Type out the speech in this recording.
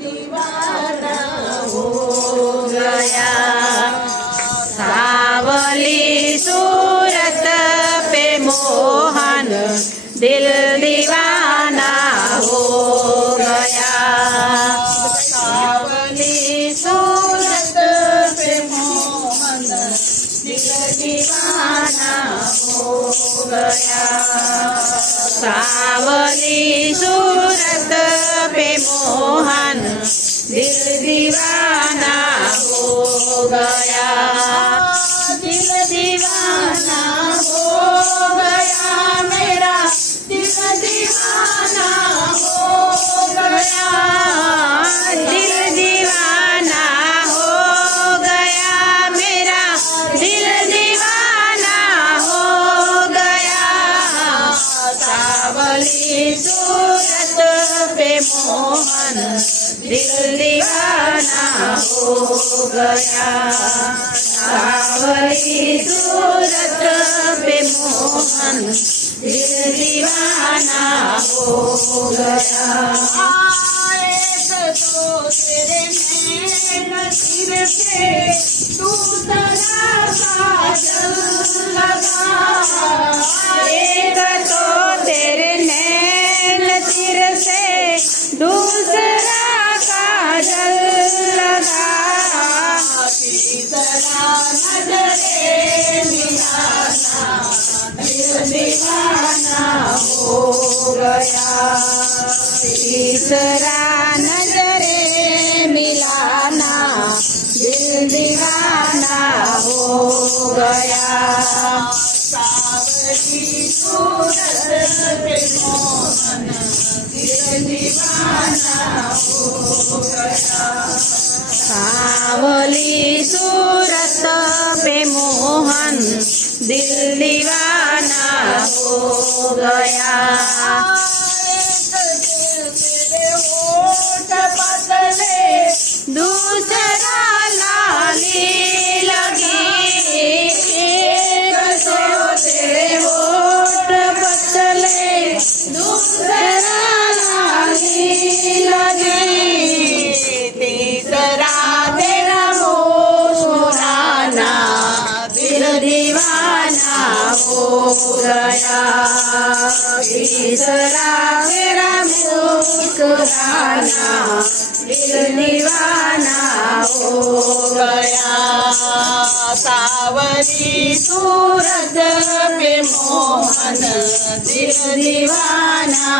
दीवाना हो गया। सावली सूरत पे मोहन दिल दीवाना हो गया। सावली सूरत पे मोहन दिल दीवाना हो गया। सावली सूरत पे मोहन दिल दीवाना हो गया। दिल दीवाना हो गया मेरा, दिल दीवाना हो गया। दिल दीवाना हो गया मेरा, दिल दीवाना हो गया। सावली सूरत पे मोहन दिल दीवाना हो गया। सावली सूरत पे मोहन दिल दीवाना हो गया। एक तो तेरे नैन सिर पे दूसरा काजल लगा। एक तो तेरे नैन सिर से दूसरा काजल लगा। तीसरा नजरे मिलाना दिल दीवाना हो गया। तीसरा नजरे मिलाना दिल दीवाना हो गया। सावली सूरत पे मोहन दिल दीवाना हो गया। सावली सूरत पे मोहन दिल दीवाना हो गया। तेरे होठ पतले दूसरा लाली लगी। एक तो तेरे होठ पतले दूसरा लाली लगी। तीसरा तेरा मुस्कुराना दिल दीवाना हो गया। तीसरा तेरा मुस्कुराना दिल दीवाना हो गया। सावली सूरत पे मोहन दिल दीवाना